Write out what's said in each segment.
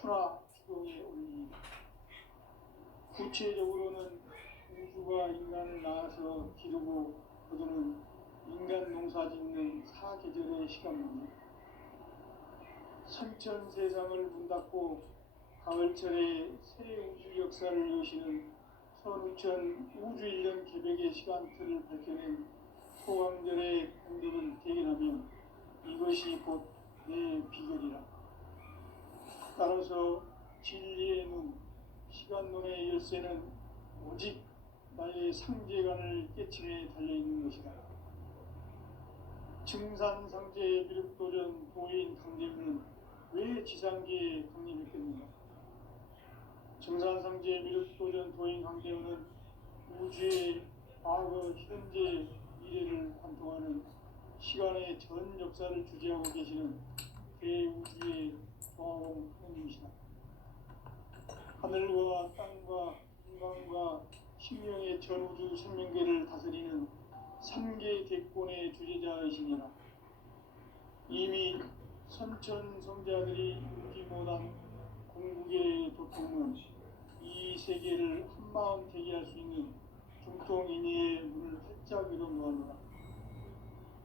추나 추동에 올립니다. 구체적으로는 우주가 인간을 낳아서 기르고 거두는 인간 농사 짓는 사계절의 시간입니다. 선천 세상을 문닫고 가을철에 새 우주 역사를 여시는 선우천 우주일년 개벽의 시간틀을 밝혀낸 소강절의 공덕을 대견하며 이것이 곧 내 비결이라. 따라서 진리의 눈, 시간론의 열쇠는 오직 나의 상제관을 깨침에 달려있는 것이다. 증산상제의 미륵도전 도인 강대우는 왜 지상계에 강림했겠는가? 증산상제의 미륵도전 도인 강대우는 우주의 과거, 현재, 미래를 관통하는 시간의 전 역사를 주재하고 계시는 대우주의 조화공 하느님이시다. 하늘과 땅과 인간과 신명의 전우주 생명계를 다스리는 삼계 대권의 주재자이시니라. 이미 선천 성자들이 이루지 못한 궁극의 도통은 이 세계를 한마음 대기할 수 있는 중통인의의 문을 활짝 열어놓았노라.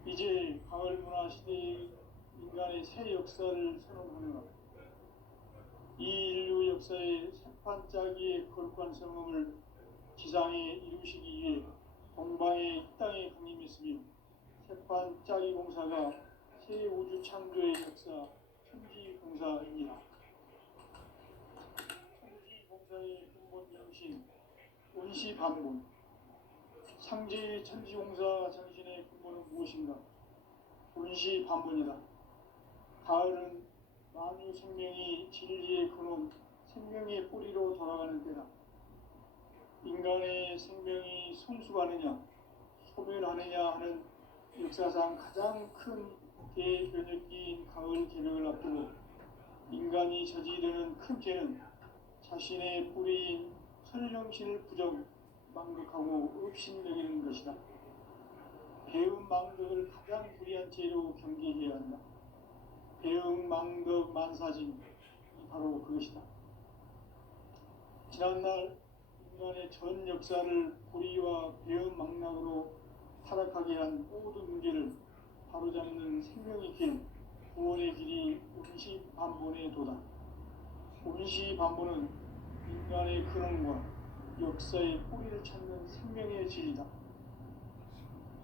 이제 가을 문화 시대의 인간의 새 역사를 선언하노라. 이 인류 역사의 새판짜기의 거룩한 성음을 지상에 이루시기 위해 동방의 이 땅에 강림했으며 새판짜기 공사가 새 우주 창조의 역사 천지공사입니다. 천지공사의 근본 정신 운시반본. 상제의 천지공사 정신의 근본은 무엇인가? 운시반본이다. 가을은 만유 생명이 진리의 근원, 생명의 뿌리로 돌아가는 때다. 인간의 생명이 성숙하느냐, 소멸하느냐 하는 역사상 가장 큰 대변혁기인 가을 개벽을 앞두고 인간이 저지르는 큰 죄는 자신의 뿌리인 설령신을 부정, 망극하고 업신여기는 것이다. 배음 망덕을 가장 불의한 죄로 경계해야 한다. 배음 망덕 만사진이 바로 그것이다. 지난날 인간의 전 역사를 불의와 배음 망락으로 타락하게 한 모든 문제를 바로잡는 생명의 길, 구원의 길이 운시반본의 도다. 운시반본은 인간의 근원과 역사의 뿌리를 찾는 생명의 진리다.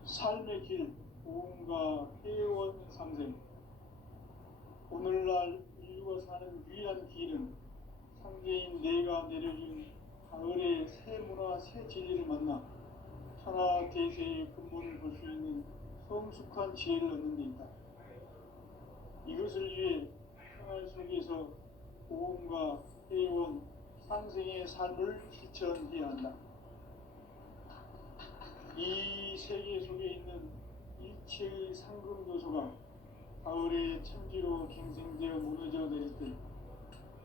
삶의 길, 보험과 회원 상생. 오늘날 인류가 사는 유일한 길은 상제인 내가 내려준 가을의 새 문화, 새 진리를 만나 천하 대세의 근본을 볼 수 있는 성숙한 지혜를 얻는 데 있다. 이것을 위해 생활 속에서 보험과 회원, 상생의 삶을 실천해야 한다. 이 세계 속에 있는 일체의 상금 요소가 가을의 천지로 갱생되어 무너져 내릴 때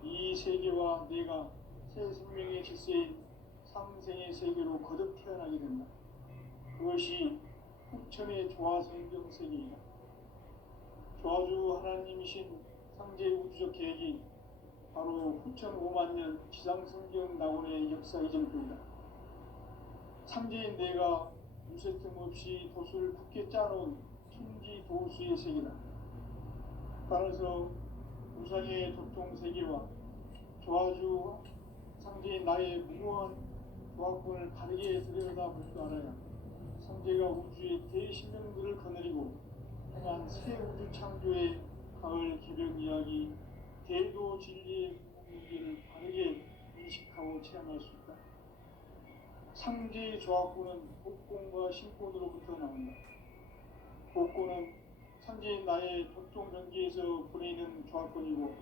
이 세계와 내가 새 생명의 질서인 상생의 세계로 거듭 태어나게 된다. 그것이 후천의 조화성경 세계이다. 조화주 하나님이신 상제 우주적 계획이 바로 후천 5만 년 지상성경 낙원의 역사 이전표이다. 상제인 내가 유세 틈 없이 도수를 굳게 짜놓은 천지 도수의 세계다. 따라서 우상의 도통 세계와 조화주 상제인 나의 무모한 조합권을 바르게 들여다볼 줄 알아야 상제가 우주의 대신명들을 거느리고 향한 새 우주 창조의 가을 개벽 이야기, 대도 진리의 문제를 바르게 인식하고 체험할 수 있다. 상제의 조합권은 복권과 신권으로부터 나온다. 복권은 상제인 나의 독종 변기에서 보내는 조합권이고,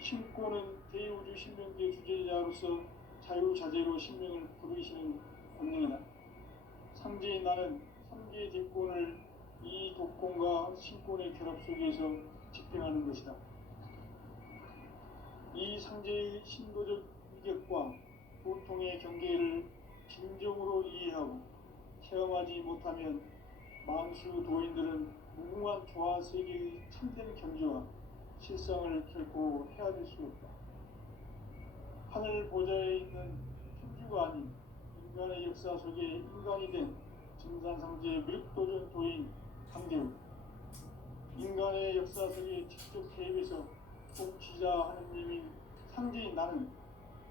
신권은 대우주 신명계 주제자로서 자유자재로 신명을 부르시는 권능이다. 상제인 나는 3개 대권을 이 독권과 신권의 결합 속에서 집행하는 것이다. 이 상제의 신도적 위격과 보통의 경계를 진정으로 이해하고 체험하지 못하면 만수 도인들은 무궁한 조화 세계의 참된 경지와 실상을 결코 헤아릴 수 없다. 하늘 보좌에 있는 천주가 아닌 인간의 역사 속에 인간이 된 증산상제의 밀도전 도인 강대우, 인간의 역사 속에 직접 개입해서 통치자 하느님이 상제인 나는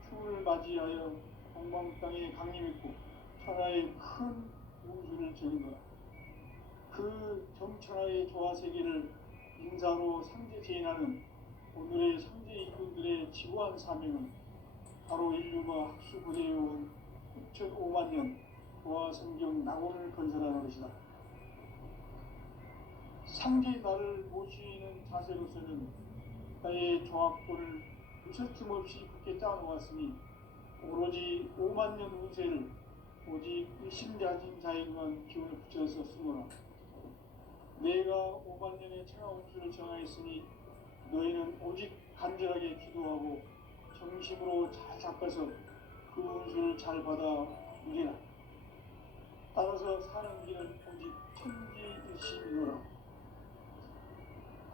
추을 맞이하여 동방 땅에 강림했고 천하의 큰 우주를 지은 거라. 그 정천하의 조화세계를 인사로 상제 제인하는 오늘의 상제 일꾼들의 지구한 사명은 바로 인류가 학수부대해온 6,500만 년 조화성경 낙원을 건설하는 것이다. 상제의 나를 모시는 자세로서는 나의 조합권을 무설틈 없이 굳게 짜놓았으니 오로지 5만 년 운세를 오직 일심가진 자에게만 기운을 붙여서 쓰노라. 내가 5만 년의 천하 운수를 정하였으니 너희는 오직 간절하게 기도하고 정심으로 잘 잡아서 그 운수를 잘 받아 누리라. 따라서 사는 길은 오직 천지일심이노라.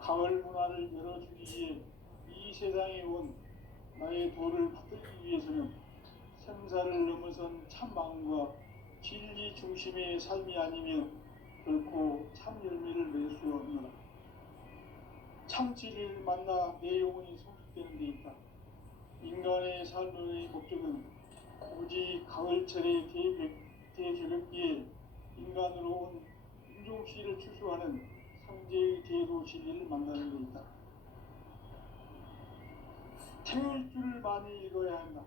가을 문화를 열어주기 위해 이 세상에 온 나의 도를 붙들기 위해서는 생사를 넘어선 참 마음과 진리 중심의 삶이 아니면 결코 참 열매를 맺을 수 없노라. 참 진리를 만나 내 영혼이 성숙되는 데 있다. 인간의 삶의 목적은 오직 가을철의 대저녁기에 인간으로 온 인종씨를 추수하는 상제의 대도 진리를 만나는 데 있다. 태일주를 많이 읽어야 한다.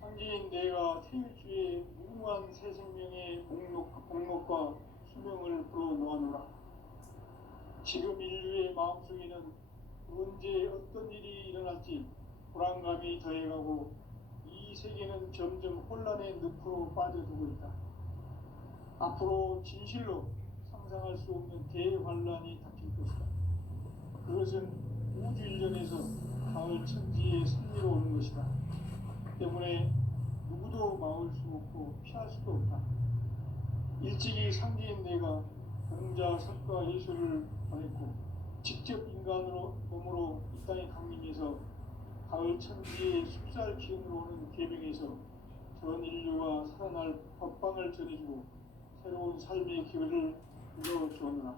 상제인 내가 태일주의 무궁한 새 생명의 목록과 수명을 불어놓아노라. 지금 인류의 마음속에는 언제 어떤 일이 일어날지 불안감이 더해가고 이 세계는 점점 혼란의 늪으로 빠져들고 있다. 앞으로 진실로 상상할 수 없는 대환란이 닥칠 것이다. 그것은 우주 일련에서 가을 천지의 섭리로 오는 것이다. 때문에 누구도 막을 수 없고 피할 수도 없다. 일찍이 상제인 내가 공자, 석가, 예수를 보냈고 직접 인간으로 몸으로 이 땅에 강림해서 가을 천지의 숲살 기운으로 오는 계명에서 전 인류가 살아날 법방을 전해주고 새로운 삶의 기회를 열어주었노라.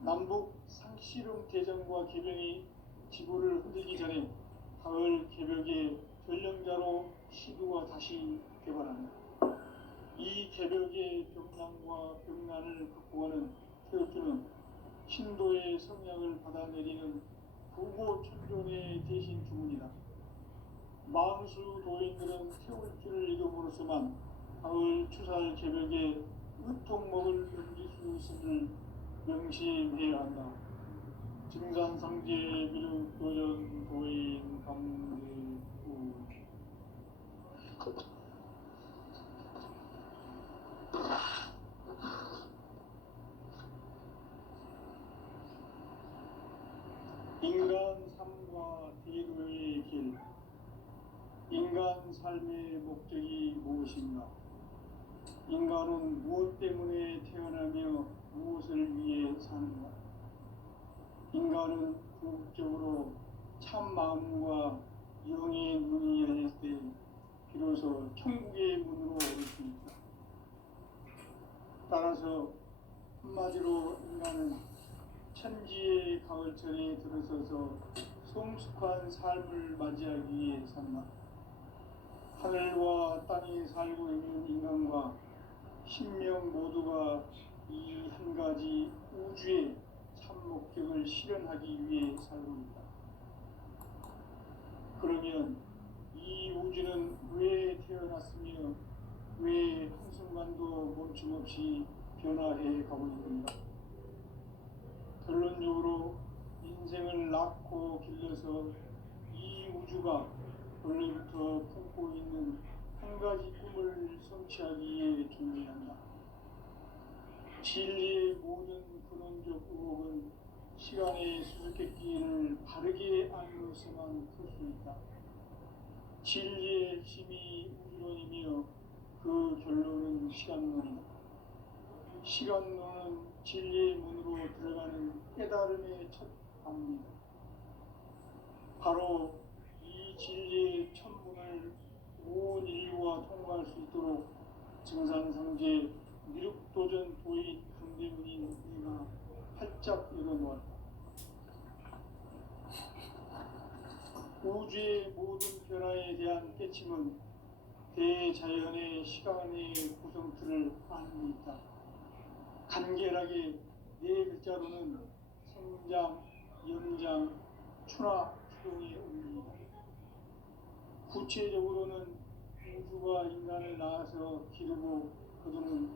남북 상씨름 대전과 계명이 지구를 흔들기 전에 가을 개벽의 전령자로 시두가 다시 개발한다. 이 개벽의 병난과 병난을 극복하는 태극주는 신도의 성량을 받아내리는 부고천존의 대신 주문이다. 만수 도인들은 태울주를 읽음으로써만 가을 추살 개벽에 으통먹을 넘길 수 있음을 명심해야 한다. 증산상제 미륵도전 도인 강대우. 인간 삶과 대도의 길. 인간 삶의 목적이 무엇인가? 인간은 무엇 때문에 태어나며 무엇을 위해 사는가? 인간은 궁극적으로 참 마음과 영의 눈이 열릴 때 비로소 천국의 문으로 올 수 있다. 따라서 한마디로 인간은 천지의 가을철에 들어서서 성숙한 삶을 맞이하기 위해 산다. 하늘과 땅에 살고 있는 인간과 신명 모두가 이 한 가지 우주의 참 목적을 실현하기 위해 살고 있다. 그러면 이 우주는 왜 태어났으며 왜 한순간도 멈춤없이 변화해 가고 있는가? 결론적으로 인생을 낳고 길러서 이 우주가 원래부터 품고 있는 한 가지 꿈을 성취하기 위해 존재한다. 진리의 모든 근원적 의혹은 시간의 수수께끼를 바르게 알므로서만 풀 수 있다. 진리의 핵심이 우주론이며 그 결론은 시간론이다. 시간론은 진리의 문으로 들어가는 깨달음의 첫 방문이다. 바로 이 진리의 첫 시간을 온 인류가 통과할 수 있도록 증산상제 미륵도전 도인 강대문인 내가 활짝 열어놓았다. 우주의 모든 변화에 대한 깨침은 대자연의 시간의 구성틀을 안고 있다. 간결하게 네 글자로는 생장, 연장, 추나 추동의 의미이다. 구체적으로는 우주가 인간을 낳아서 기르고 거두는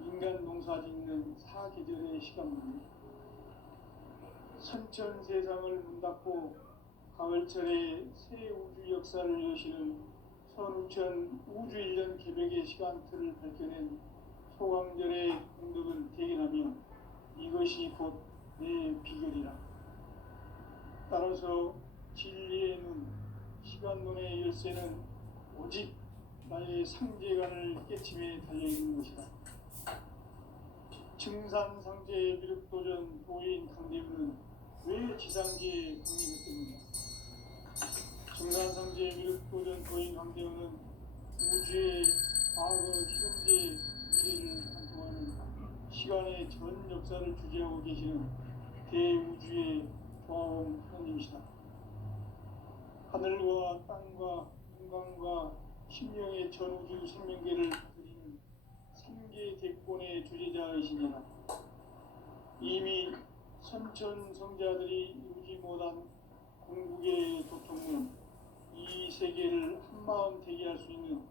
인간 농사 짓는 사계절의 시간입니다. 선천 세상을 문 닫고 가을철에 새 우주 역사를 여시는 선우천 우주 1년 개벽의 시간틀을 밝혀낸 소강절의 공덕을 대견하며 이것이 곧 내 비결이라. 따라서 진리의 눈, 시간론의 열쇠는 오직 나의 상제관을 깨침에 달려있는 것이다. 증산상제의 미륵도전 도인 강대문은 왜 지상계에 강림했겠는가? 증산상제의 미륵도전 도인 강대문은 우주의 과거, 현재, 미래를 관통하는 시간의 전 역사를 주재하고 계시는 대우주의 조화원 하나님이시다. 하늘과 땅과 인간과 심령의 전우주 생명계를 그리는 생계 대권의 주제자이시니라. 이미 선천 성자들이 이루지 못한 궁극의 도통은 이 세계를 한마음 되게 할 수 있는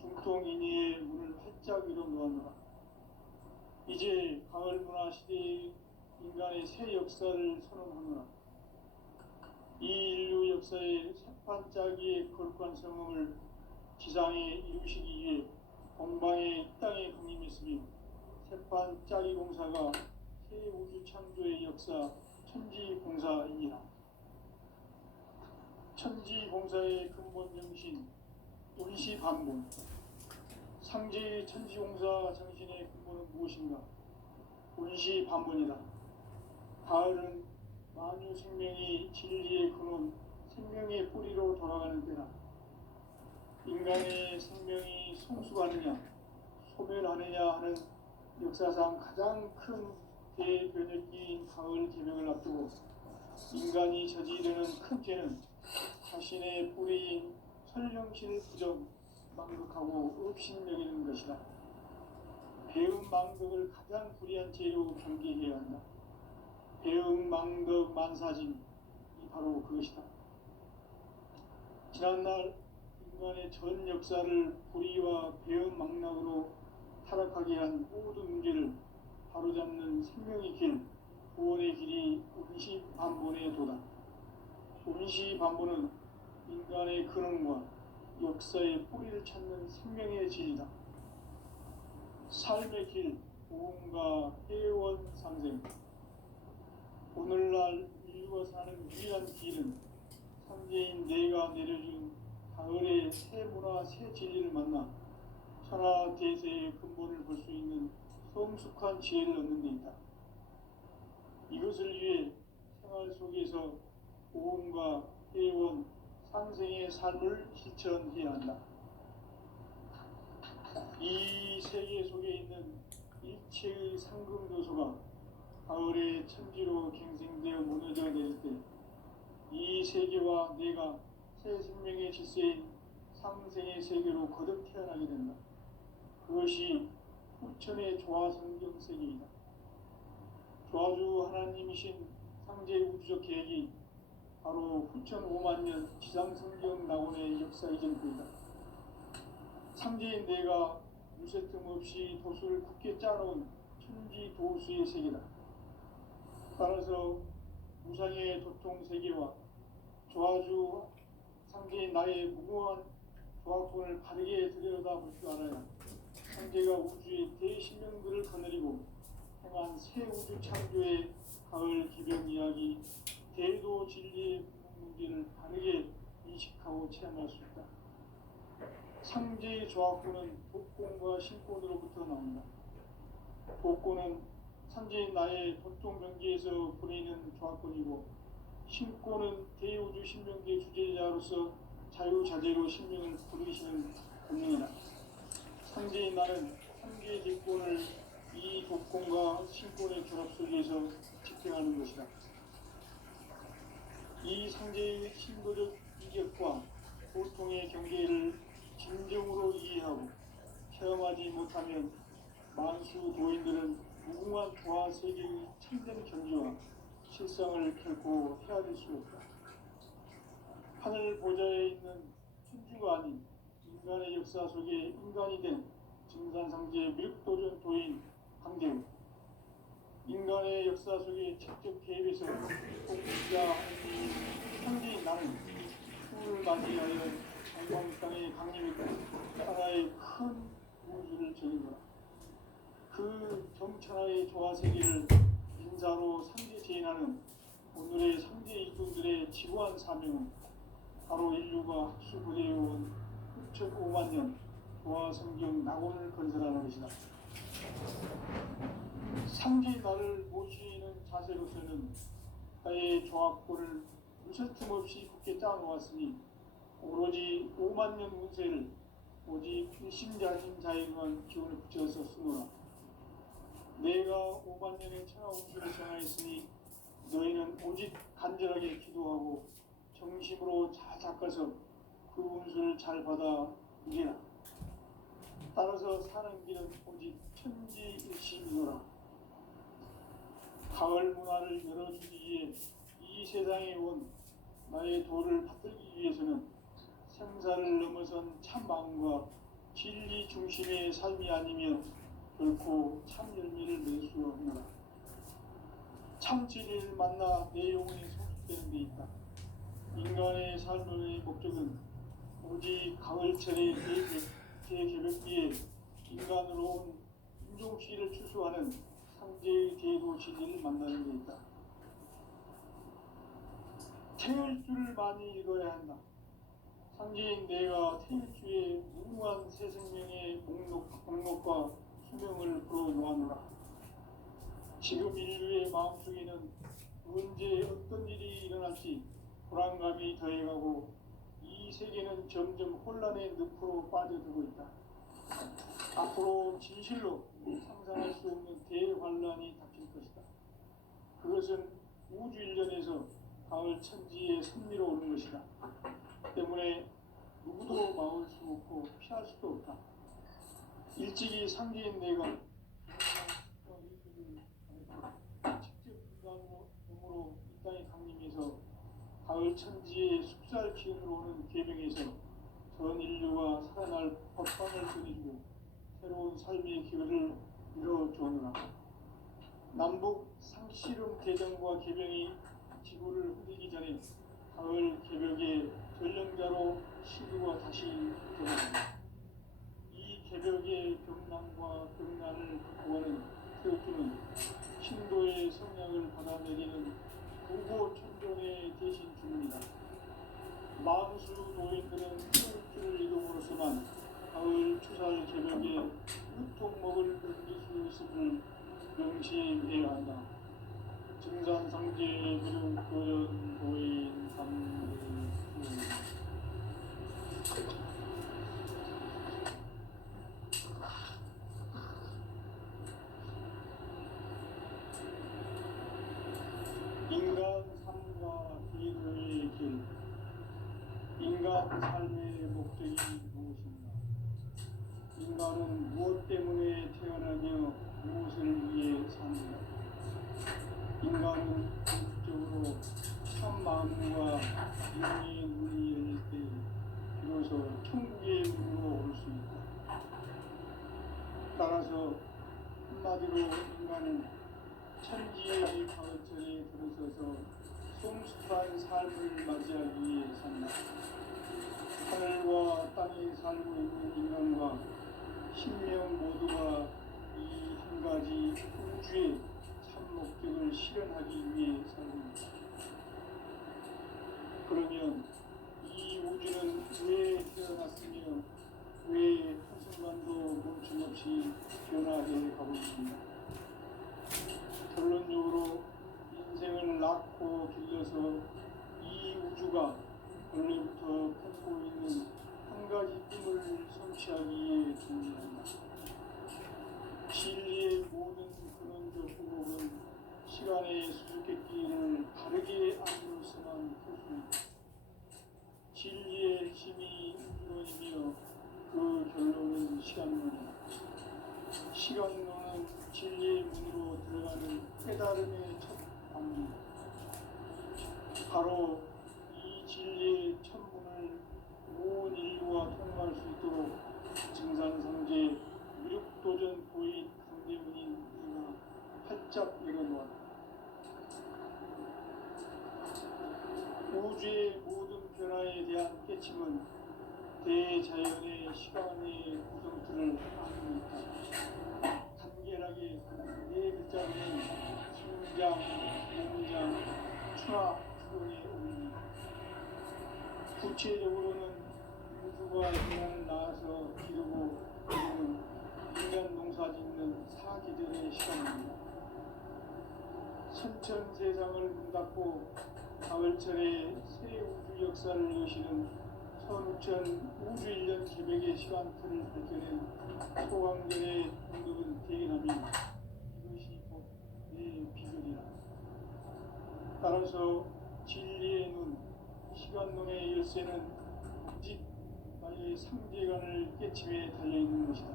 중통인의의 문을 활짝 열어놓았노라. 이제 가을 문화 시대의 인간의 새 역사를 선언하노라. 이 인류 역사의 새반짝이의 거룩한 성음을 지상에 이루시기 위해 공방의 땅에 강림했으며 새반짝이 공사가 새 우주 창조의 역사 천지공사이니라. 천지공사의 근본 정신 운시반본. 상제의 천지공사 정신의 근본은 무엇인가? 운시반본이다. 가을은 만유 생명이 진리의 근원, 생명의 뿌리로 돌아가는 때다. 인간의 생명이 성숙하느냐, 소멸하느냐 하는 역사상 가장 큰 대변혁기인 가을 개명을 앞두고 인간이 저지르는 큰 죄는 자신의 뿌리인 설령실 부정, 망극하고 업신여기는 것이다. 배음 망덕을 가장 불의한 죄로 경계해야 한다. 배음 망덕 만사짐이 바로 그것이다. 지난날 인간의 전 역사를 불의와 배음 망락으로 타락하게 한 모든 문제를 바로잡는 생명의 길, 구원의 길이 운시반본의 도다. 운시반본은 인간의 근원과 역사의 뿌리를 찾는 생명의 진리다. 삶의 길, 보험과 회원 상생. 오늘날 인류가 사는 유일한 길은 상제인 내가 내려준 가을의 새 문화, 새 진리를 만나 천하 대세의 근본을 볼 수 있는 성숙한 지혜를 얻는 데 있다. 이것을 위해 생활 속에서 보험과 회원, 상생의 삶을 실천해야 한다. 이 세계 속에 있는 일체의 상금도소가 가을의 천지로 갱생되어 무너져 내릴 때 이 세계와 내가 새 생명의 질서인 상생의 세계로 거듭 태어나게 된다. 그것이 후천의 조화성경 세계이다. 조화주 하나님이신 상제 우주적 계획이 바로 후천 5만 년 지상성경 낙원의 역사의 전부이다. 상제인 내가 유세틈 없이 도수를 굳게 짜놓은 천지 도수의 세계다. 따라서 무상의 도통 세계와 조화주 상제인 나의 무궁한 조화권을 바르게 들여다볼 줄 알아야 상제가 우주의 대신령들을 거느리고 행한 새 우주 창조의 가을 기병 이야기, 대도 진리의 문제를 바르게 인식하고 체험할 수 있다. 상제의 조화권은 복권과 신권으로부터 나온다. 복권은 상제인 나의 도통 경계에서 보내는 조화권이고, 신권은 대우주 신명계 주제자로서 자유자재로 sinh命을 부르시는 본능이다. 상제인 나는 상계 직권을 이 독권과 신권의 결합 속에서 집행하는 것이다. 이 상제의 신도적 이격과 고통의 경계를 진정으로 이해하고 체험하지 못하면 만수 도인들은 무궁한 조화 세계의 참된 경지와 실상을 결코 헤아릴 수 없다. 하늘 보좌에 있는 천주가 아닌 인간의 역사 속에 인간이 된 증산상제 밀도전 도인 강대우, 인간의 역사 속에 직접 개입해서 공자 상제인 나는 추을 맞이하여 정방 땅에 강림했고 하나의 큰 우주를 정의하라. 그 정천하의 조화세계를 인사로 상제 제인하는 오늘의 상제 일꾼들의 지구한 사명은 바로 인류가 학수고대해온 6,500만 년 조화성경 낙원을 건설하는 것이다. 상제 나를 모시는 자세로서는 나의 조합권을 무슨 틈 없이 굳게 짜놓았으니 오로지 5만 년 운세를 오직 일심자진 자에게만 기운을 붙여서 쓰노라. 내가 5만 년의 천하 운수를 정하였으니 너희는 오직 간절하게 기도하고 정심으로 잘 닦아서 그 운수를 잘 받아 이기라. 따라서 사는 길은 오직 천지일심이노라. 가을 문화를 열어주기 위해 이 세상에 온 나의 도를 받들기 위해서는 생사를 넘어선 참 마음과 진리 중심의 삶이 아니면 결코 참 열매를 낼 수 없노라. 참 진리를 만나 내 영혼이 성숙되는 데 있다. 인간의 삶의 목적은 오직 가을철의 대개벽기에 인간으로 온 인종시를 추수하는 상제의 대도 진리를 만나는 데 있다. 태일주를 많이 읽어야 한다. 상제인 내가 태일주의 무궁한 새 생명의 목록과 수명을 불어놓아노라. 지금 인류의 마음속에는 언제 어떤 일이 일어날지 불안감이 더해가고 이 세계는 점점 혼란의 늪으로 빠져들고 있다. 앞으로 진실로 상상할 수 없는 대환란이 닥칠 것이다. 그것은 우주 일련에서 가을 천지의 선미로 오는 것이다. 때문에 누구도 막을 수 없고 피할 수도 없다. 일찍이 상제인 내가 직접 인간으로 이 땅에 강림해서 가을 천지의 숙살 기운으로 오는 계명에서 전 인류가 살아날 법방을 전해주고 새로운 삶의 기회를 이뤄주느라. 남북 상씨름 개정과 개병이 지구를 흐리기 전에 가을 개벽의 전령자로 시두가 다시 들어간다. 이 개벽의 병난과 병난을 극복하는 태극기는 신도의 성량을 받아내리는 구고 천존의 대신 주문이다. 만수 노인들은 태극기를 이름으로서만 가을 추살 개벽에 유통목을 넘길 수 있음을 명시해야 한다. 증산상제의 그룹 도전 도인 삼대수 인간 삶과 기도의 길. 인간 삶의 목적이 무엇인가? 인간은 무엇 때문에 태어나며 무엇을 위해 사는가? 인간은 궁극적으로 참 마음과 영의 문이 열릴 때 비로소 천국의 문으로 올 수 있다. 따라서 한마디로 인간은 천지의 가을철에 들어서서 성숙한 삶을 맞이하기 위해 산다. 하늘과 땅에 살고 있는 인간과 신명 모두가 이 한 가지 우주의 참 목적을 실현하기 위해 살고 있다. 그러면 이 우주는 왜 태어났으며 왜 한순간도 멈춤없이 변화해 가고 있습니다. 결론적으로 인생을 낳고 길러서 이 우주가 원래부터 품고 있는 깨달음의 첫 단계, 바로 이 진리의 천문을 온 인류가 통과할 수 있도록 증산상제 유력도전 도인 강대문인 내가 활짝 열어놓았다. 우주의 모든 변화에 대한 깨침은 대자연의 시간의 구성틀을 안고 있다. 간결하게 네 글자로는 성장, 농장, 추락, 추론의 의미. 구체적으로는 우주가 인간을 낳아서 기르고 기르는 인간 농사 짓는 사계절의 시간입니다. 선천 세상을 문닫고 가을철에 새 우주 역사를 여시는 선우천 우주 1년 개백의 시간틀을 밝혀낸 소강전의 공덕은 대견함이 이것이 곧 내 비결이라. 따라서 진리의 눈, 시간론의 열쇠는 오직 나의 상제관을 깨침에 달려있는 것이다.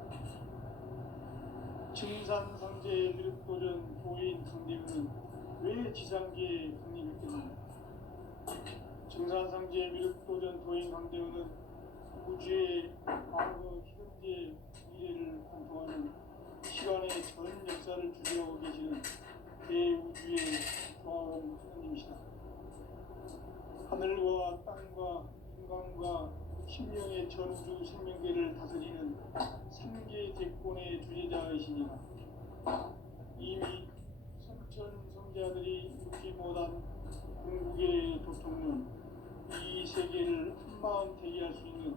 증산상제 미륵도전 도인 강대문은 왜 지상계에 강림했겠는가? 증산상제 미륵도전 도인 강대문은 우주의 과거, 현재, 미래를 관통하는 시간의 전 역사를 주재하고 계시는 대우주의 조화원 하나님이시다. 하늘과 땅과 인간과 신령의 전우주 생명계를 다스리는 삼계 대권의 주제자이시니라. 이미 선천 성자들이 이루지 못한 궁극의 도통론, 이 세계를 한마음 대기할 수 있는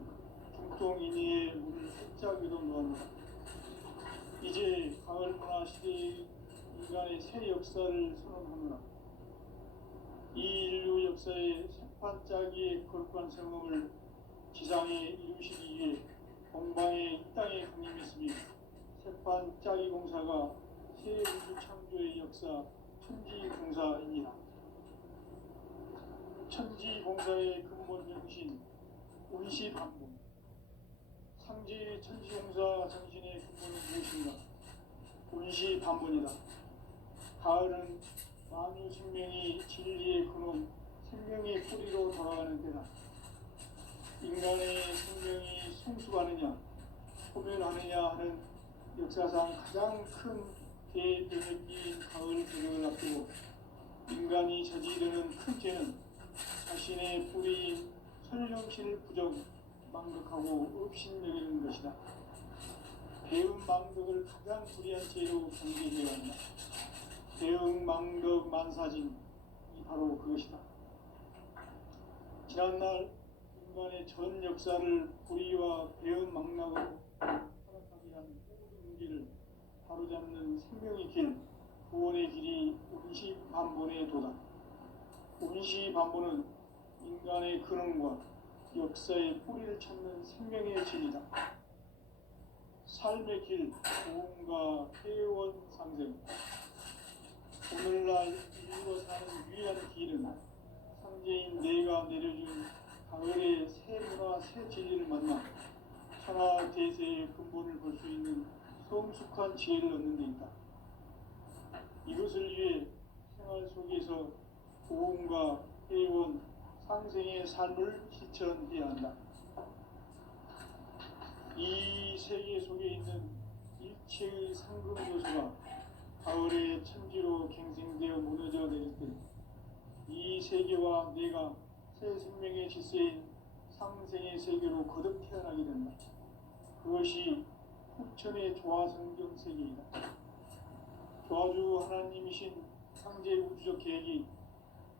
중통인의의 문을 활짝 열어놓았노라. 이제 가을 문화 시대의 인간의 새 역사를 선언하노라. 이 인류 역사의 새판짜기의 거룩한 성공을 지상에 이루시기 위해 동방의 이 땅에 강림했으며 새판짜기 공사가 새 우주 창조의 역사 천지공사입니다. 천지공사의 근본 정신 운시반본. 상제 천지공사 정신의 근본은 무엇인가? 운시반본이다. 가을은 만유 생명이 진리의 근원, 생명의 뿌리로 돌아가는 때다. 인간의 생명이 성숙하느냐, 소멸하느냐 하는 역사상 가장 큰 대변혁기인 가을 배경을 앞두고 인간이 저지르는 큰 죄는 자신의 뿌리인 설령신을 부정, 망덕하고 업신여기는 것이다. 배운 망덕을 가장 불의한 죄로 경계해야 한다. 대응 망덕 만사진이 바로 그것이다. 지난날 인간의 전 역사를 불의와 배은 망락으로 타락하게 한 모든 문제를 바로잡는 생명의 길, 구원의 길이 운시반본의 도다. 운시반본은 인간의 근원과 역사의 뿌리를 찾는 생명의 진이다. 삶의 길, 고음과 회원 상생. 오늘날 인류가 사는 유일한 길은 상제인 내가 내려준 가을의 새 문화, 새 진리를 만나 천하 대세의 근본을 볼 수 있는 성숙한 지혜를 얻는 데 있다. 이것을 위해 생활 속에서 고음과 회원, 상생의 삶을 실천해야 한다. 이 세계 속에 있는 일체의 상금 요소가 가을의 천지로 갱생되어 무너져 내릴 때 이 세계와 내가 새 생명의 질서인 상생의 세계로 거듭 태어나게 된다. 그것이 후천의 조화성경 세계이다. 조화주 하나님이신 상제 우주적 계획이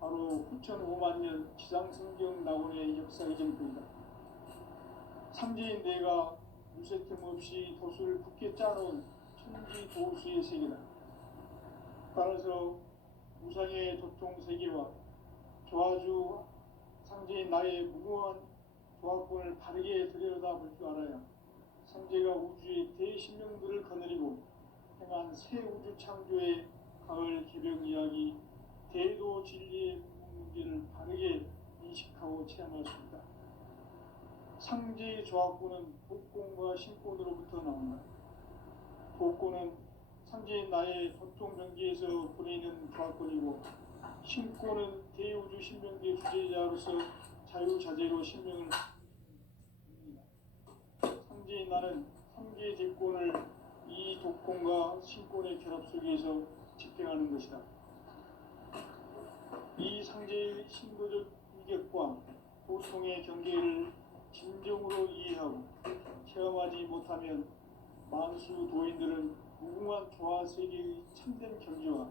바로 후천 5만 년 지상성경 낙원의 역사의 전부이다. 상제인 내가 유세템 없이 도수를 굳게 짜놓은 천지 도수의 세계다. 따라서 무상의 도통 세계와 조화주 상제인 나의 무궁한 조화권을 바르게 들여다볼 줄 알아야 상제가 우주의 대신령들을 거느리고 행한 새 우주 창조의 가을 개벽 이야기, 대도 진리의 문제를 바르게 인식하고 체험할 수 있다. 상제의 조화권은 복권과 신권으로부터 나온다. 복권은 상제인 나의 도통 경계에서 보내는 조합권이고, 신권은 대우주 신명계 주제자로서 자유자재로 신명을 합니다. 상제인 나는 상계 제권을 이 독권과 신권의 결합 속에서 집행하는 것이다. 이 상제의 신도적 위격과 도통의 경계를 진정으로 이해하고 체험하지 못하면 만수 도인들은 무궁한 조화 세계의 참된 경지와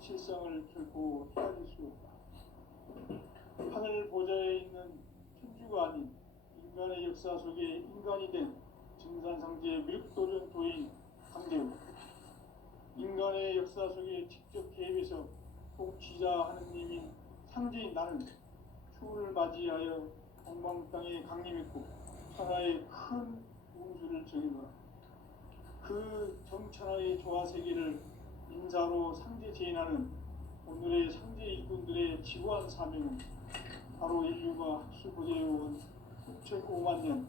실상을 결코 헤아릴 수 없다. 하늘 보좌에 있는 천주가 아닌 인간의 역사 속에 인간이 된 증산상제의 밀도전 도인 강대우, 인간의 역사 속에 직접 개입해서 통치자 하느님인 상제인 나는 추운을 맞이하여 동방 땅에 강림했고 천하의 큰 우주를 정해놓아 그 정천하의 조화 세계를 인사로 상제 제인하는 오늘의 상제 일꾼들의 지구한 사명은 바로 인류가 학수고대해온 6,5만 년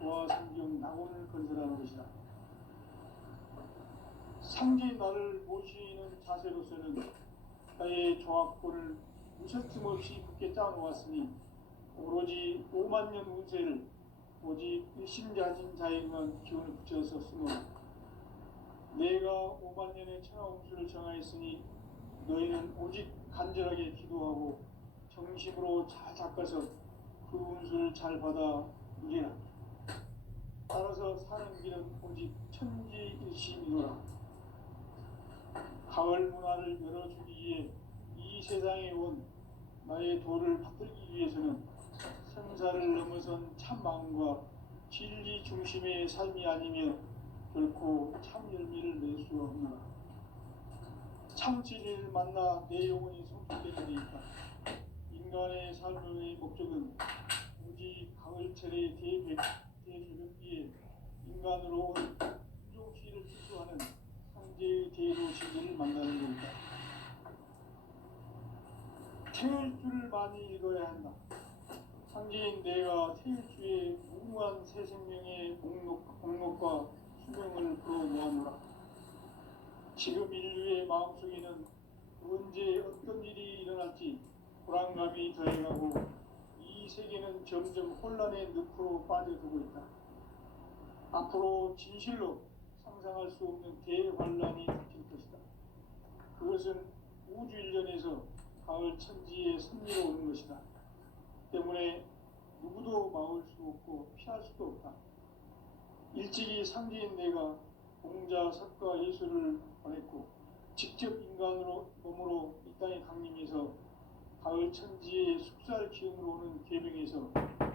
조화 성경 낙원을 건설하는 것이다. 상제 나를 모시는 자세로서는 나의 조합권을 무설틈 없이 굳게 짜놓았으니 오로지 5만 년 운세를 오직 일심자진 자에게만 기운을 붙여서 쓰노라. 내가 5만 년의 천하 운수를 정하였으니 너희는 오직 간절하게 기도하고 정심으로 잘 닦아서 그 운수를 잘 받아 이겨라. 따라서 사는 길은 오직 천지일심이노라. 가을 문화를 열어주기 위해 이 세상에 온 나의 도를 받들기 위해서는 생사를 넘어선 참 마음과 진리 중심의 삶이 아니면 결코 참 열매를 낼 수 없노라. 참 진리를 만나 내 영혼이 성숙되게 되있다. 인간의 삶의 목적은 오직 가을철의 대개벽기에 인간으로 온 인종시를 추수하는 상제의 대로 진리를 만나는 것이다. 태일 줄을 많이 읽어야 한다. 상제인 내가 태일주의 무궁한 새 생명의 목록과 수명을 풀어놓아노라. 지금 인류의 마음속에는 언제 어떤 일이 일어날지 불안감이 더해가고 이 세계는 점점 혼란의 늪으로 빠져들고 있다. 앞으로 진실로 상상할 수 없는 대환란이 닥칠 것이다. 그것은 우주 일련에서 가을 천지의 섭리로 오는 것이다. 때문에 누구도 막을 수 없고 피할 수도 없다. 일찍이 상제인 내가 공자, 석가, 예수를 보냈고 직접 인간으로 몸으로 이 땅에 강림해서 가을 천지의 숙살 기운으로 오는 계명에서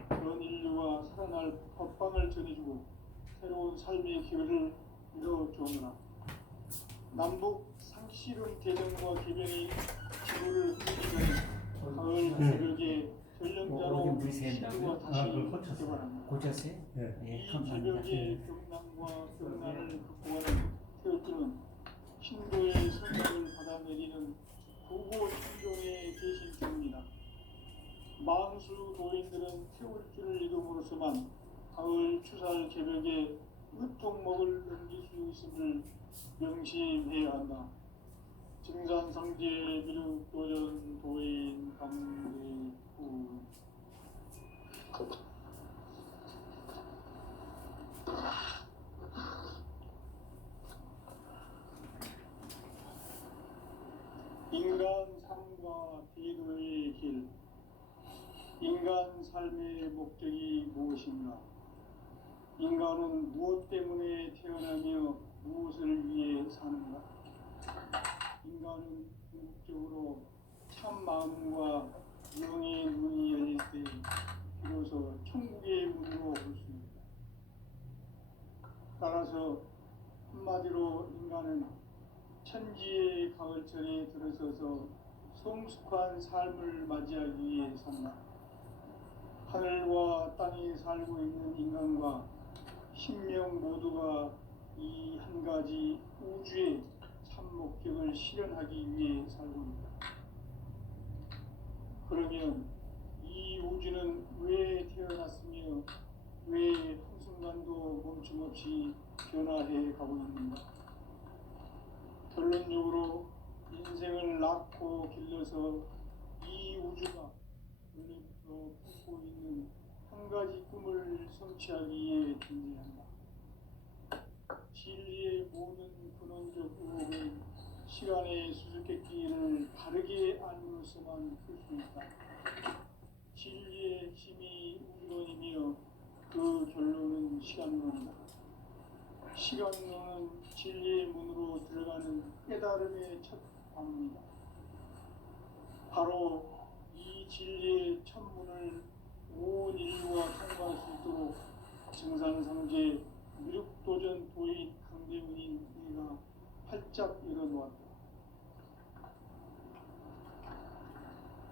전 인류와 살아날 법방을 전해주고 새로운 삶의 기회를 이뤄주오노라. 남북 상실은 대전과 계명이 지구를 흐리기 전에 가을 새벽에 전령자로 신과 다시 개발합니다. 고쳤어요? 이 감사합니다. 새벽의 경남과 경난을 극복하는 태울주는 신도의 성령을 받아내리는 도고 신종의 대신 중입니다. 만수 도인들은 태울주를 이름으로서만 가을 추살 개벽에 으통목을 넘길 수 있음을 명심해야 한다. 증산상제 미륵도전 도인 강대구 인간 삶과 기도의 길. 인간 삶의 목적이 무엇인가? 인간은 무엇 때문에 태어나며 무엇을 위해 사는가? 인간은 궁극적으로 참 마음과 영의 눈이 열릴 때 비로소 천국의 문으로 올 수 있다. 따라서 한마디로 인간은 천지의 가을철에 들어서서 성숙한 삶을 맞이하기 위해 산다. 하늘과 땅에 살고 있는 인간과 신명 모두가 이 한 가지 우주의 참 목적을 실현하기 위해 살고 있다. 그러면 이 우주는 왜 태어났으며 왜 한순간도 멈춤없이 변화해 가고 있는가? 결론적으로 인생을 낳고 길러서 이 우주가 원래부터 품고 있는 한 가지 꿈을 성취하기 위해 존재한다. 진리의 모든 근원적 의혹은 시간의 수수께끼를 바르게 알므로서만 풀 수 있다. 진리의 힘이 우주론이며 그 결론은 시간론이다. 시간론은 진리의 문으로 들어가는 깨달음의 첫 관문이다. 바로 이 진리의 첫 문을 온 인류가 통과할 수 있도록 증산상제 미륵도전 도인 강대문인 내가 활짝 열어놓았다.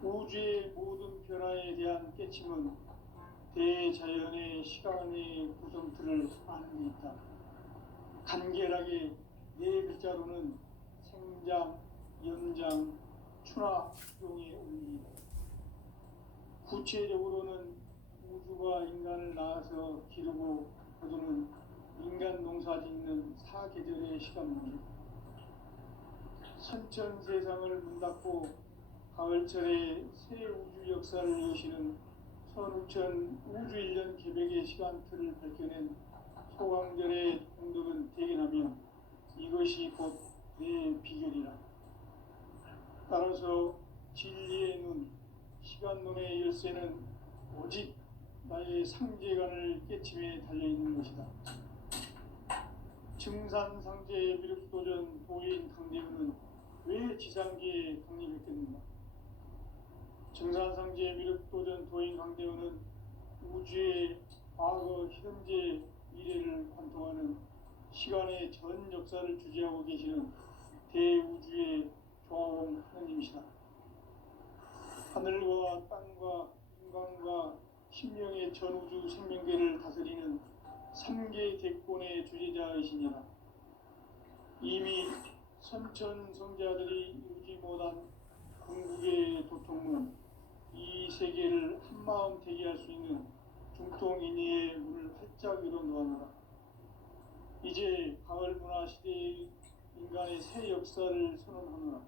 우주의 모든 변화에 대한 깨침은 대자연의 시간의 구성틀을 아는 데 있다. 간결하게 네 글자로는 생장, 연장, 추나 수종의 원리이다. 구체적으로는 우주가 인간을 낳아서 기르고 거두는 인간 농사 짓는 사계절의 시간문이다. 선천 세상을 문 닫고 가을철에 새 우주 역사를 여시는 선우천 우주 1년 개백의 시간틀을 밝혀낸 소강절의 공덕은 대견하며 이것이 곧 내 비결이라. 따라서 진리의 눈, 시간론의 열쇠는 오직 나의 상제관을 깨침에 달려있는 것이다. 증산상제의 미륵도전 도인 강대문은 왜 지상계에 강림했겠는가? 증산상제의 미륵도전 도인 강대문은 우주의 과거, 현재, 미래를 관통하는 시간의 전 역사를 주재하고 계시는 대우주의 조화원 하느님이시다. 하늘과 땅과 인간과 신명의 전우주 생명계를 다스리는 3개 대권의 주재자이시니라. 이미 선천성자들이 이루지 못한 궁극의 도통문, 이 세계를 한마음 되게 할 수 있는 중통인의의 문을 활짝 열어놓았노라. 이제 가을 문화 시대의 인간의 새 역사를 선언하노라.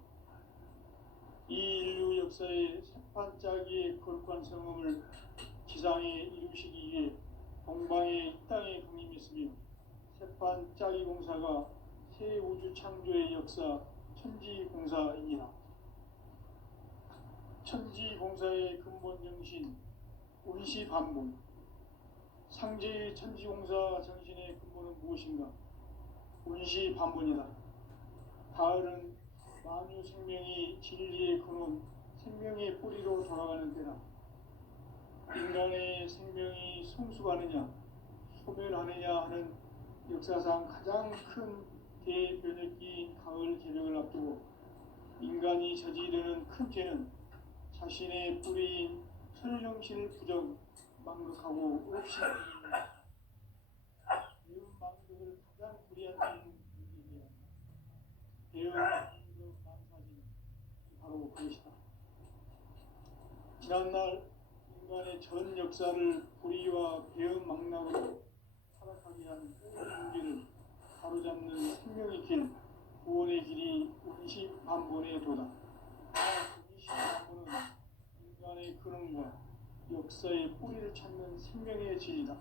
이 인류 역사의 새반짝이의 거룩한 성음을 지상에 이루시기 위해 동방의 이 땅에 강림했으며 새반짝이 공사가 새 우주 창조의 역사 천지공사이니라. 천지공사의 근본 정신 운시반본. 상제의 천지공사 정신의 근본은 무엇인가? 운시반본이다. 가을은 만유 생명이 진리의 근원, 생명의 뿌리로 돌아가는 때다. 인간의 생명이 성숙하느냐, 소멸하느냐 하는 역사상 가장 큰 대변혁기인 가을 개벽을 앞두고 인간이 저지르는 큰 죄는 자신의 뿌리인 천령신을 부정, 망극하고 없이 배운 망극을 가장 불이한 죄는 배운 망극 망사지는 바로 그것이다. 지난날 인간의 전 역사를 불의와 배은 망락으로 타락하게 한 문제를 바로잡는 생명의 길, 구원의 길이 운시반본의 도다. 운시반본은 인간의 근원과 역사의 뿌리를 찾는 생명의 진리다.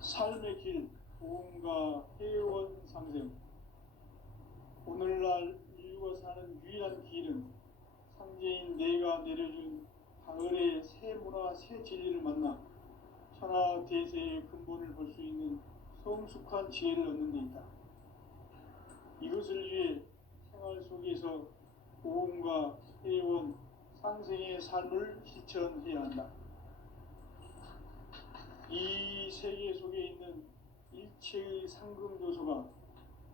삶의 길, 보험과 회원 상생. 오늘날 인류가 사는 유일한 길은 상제인 내가 내려준 가을의 새 문화, 새 진리를 만나 천하 대세의 근본을 볼 수 있는 성숙한 지혜를 얻는 데 있다. 이것을 위해 생활 속에서 보험과 회원, 상생의 삶을 실천해야 한다. 이 세계 속에 있는 일체의 상금 요소가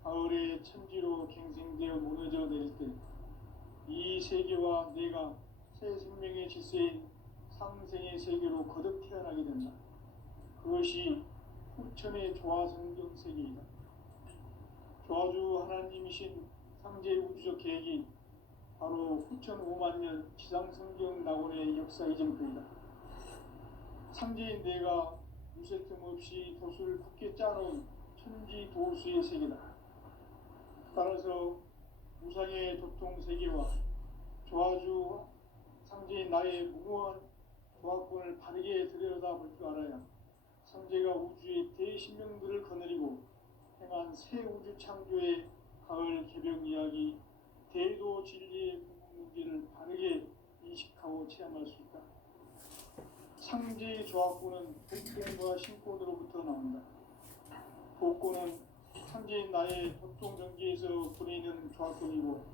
가을의 천지로 갱생되어 무너져 내릴 때 이 세계와 내가 새 생명의 질서인 상생의 세계로 거듭 태어나게 된다. 그것이 후천의 조화성경 세계이다. 조화주 하나님이신 상제 우주적 계획이 바로 후천 5만 년 지상성경 낙원의 역사 이정표이다. 상제인 내가 무쇠 틈 없이 돛을 굳게 짜놓은 천지 도수의 세계다. 따라서 무상의 도통 세계와 조화주 상제인 나의 무모한 조합권을 바르게 들여다볼 줄 알아야 상제가 우주의 대신명들을 거느리고 행한 새 우주 창조의 가을 개벽 이야기, 대도 진리의 궁극 문제를 바르게 인식하고 체험할 수 있다. 상제의 조합권은 복권과 신권으로부터 나온다. 복권은 상제인 나의 도통 경계에서 보내는 조합권이고,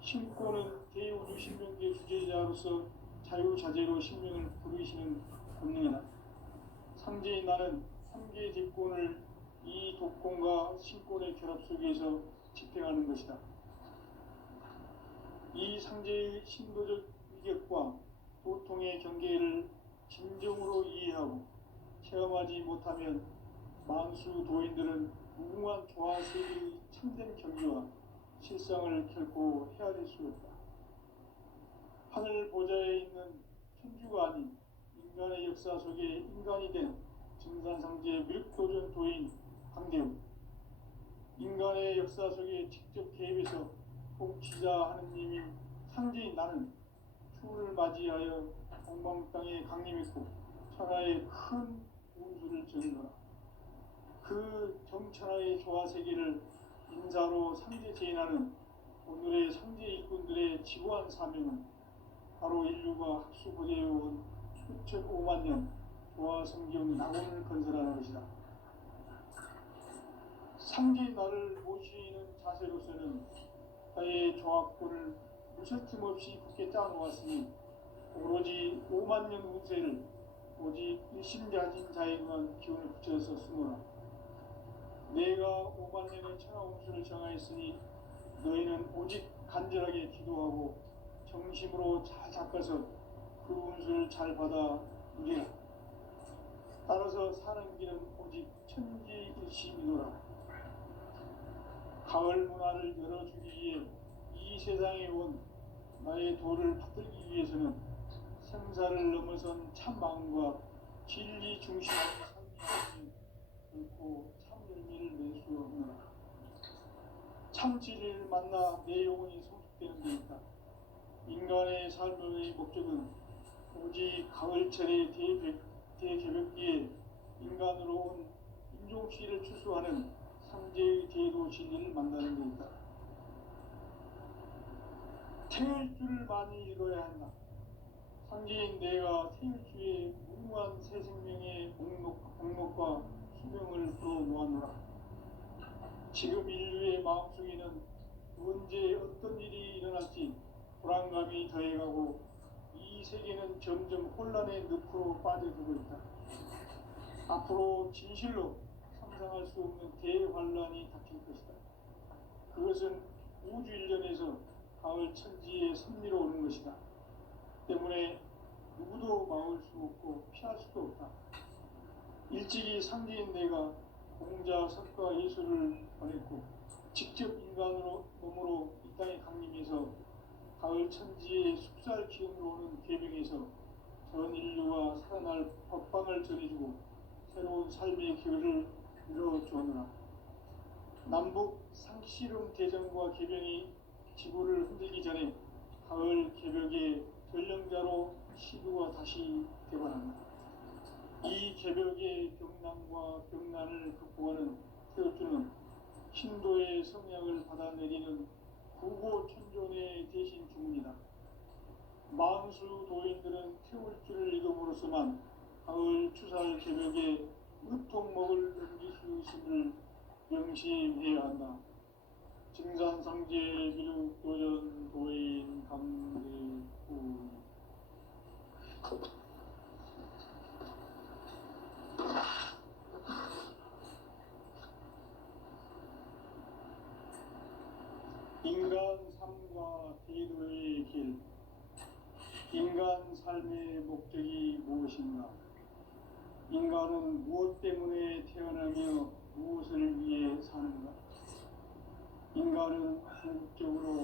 신권은 대우주 신명계 주제자로서 자유자재로 신명을 부르시는 본능이다. 상제인 나는 3개의 뒷권을 이 독권과 신권의 결합 속에서 집행하는 것이다. 이 상제의 신도적 위격과 도통의 경계를 진정으로 이해하고 체험하지 못하면 만수 도인들은 무궁한 조화세계의 참된 경지와 실상을 결코 헤아릴 수 없다. 하늘 보좌에 있는 천주가 아닌 인간의 역사 속에 인간이 된 증산상제 무력도전 도인 강대우, 인간의 역사 속에 직접 개입해서 통치자 하느님인 상제인 나는 추후를 맞이하여 공방땅에 강림했고 천하의 큰 운수를 전거라. 그 정천하의 조화세계를 인사로 상제 제인하는 오늘의 상제 일꾼들의 지고한 사명은 바로 인류가 학수고대해온 수천 5만 년 조화성경 낙원을 건설하는 것이다. 상제인 나를 모시는 자세로서는 나의 조합권을 무설틈 없이 굳게 짜놓았으니 오로지 5만 년 운세를 오직 일심가진 자에게만 기운을 붙여서 쓰노라. 내가 5만 년의 천하 운수를 정하였으니 너희는 오직 간절하게 기도하고 정심으로 잘 닦아서 그 운수를 잘 받아 누리라. 따라서 사는 길은 오직 천지일심이노라. 가을 문화를 열어주기 위해 이 세상에 온 나의 도를 받들기 위해서는 생사를 넘어선 참 마음과 진리 중심의 삶이 결코 참 열매를 낼 수 없노라. 참 진리를 만나 내 영혼이 성숙되는 데 있다. 인간의 삶의 목적은 오직 가을철의 대개벽기에 인간으로 온 인종씨를 추수하는 상제의 대도 진리를 만나는 데 있다. 태일 줄을 많이 읽어야 한다. 상제인 내가 태일주의 무궁한 새 생명의 목록과 수명을 불어놓았노라. 지금 인류의 마음속에는 언제 어떤 일이 일어날지 불안감이 더해가고 이 세계는 점점 혼란의 늪으로 빠져들고 있다. 앞으로 진실로 상상할 수 없는 대환란이 닥칠 것이다. 그것은 우주 일련에서 가을 천지의 섭리로 오는 것이다. 때문에 누구도 막을 수 없고 피할 수도 없다. 일찍이 상제인 내가 공자, 석가, 예수를 보냈고 직접 인간으로 몸으로 이 땅에 강림해서 가을 천지의 숙살 기운으로 오는 계명에서 전 인류와 살아날 법방을 전해주고 새로운 삶의 기회를 이뤄주었노라. 남북 상씨름 대전과 계병이 지구를 흔들기 전에 가을 개벽의 전령자로 시도가 다시 되관한다. 이 개벽의 경난과 병난을 극복하는 태울주는 신도의 성약을 받아내리는 구고천존의 대신 주문이다. 만수 도인들은 태울주를 읽음으로써만 가을 추살 개벽에 으통목을 넘길 수 있음을 명심해야 한다. 증산상제 비륙도전 도인 강대우. 인간 삶과 대도의 길. 인간 삶의 목적이 무엇인가? 인간은 무엇 때문에 태어나며 무엇을 위해 사는가? 인간은 궁극적으로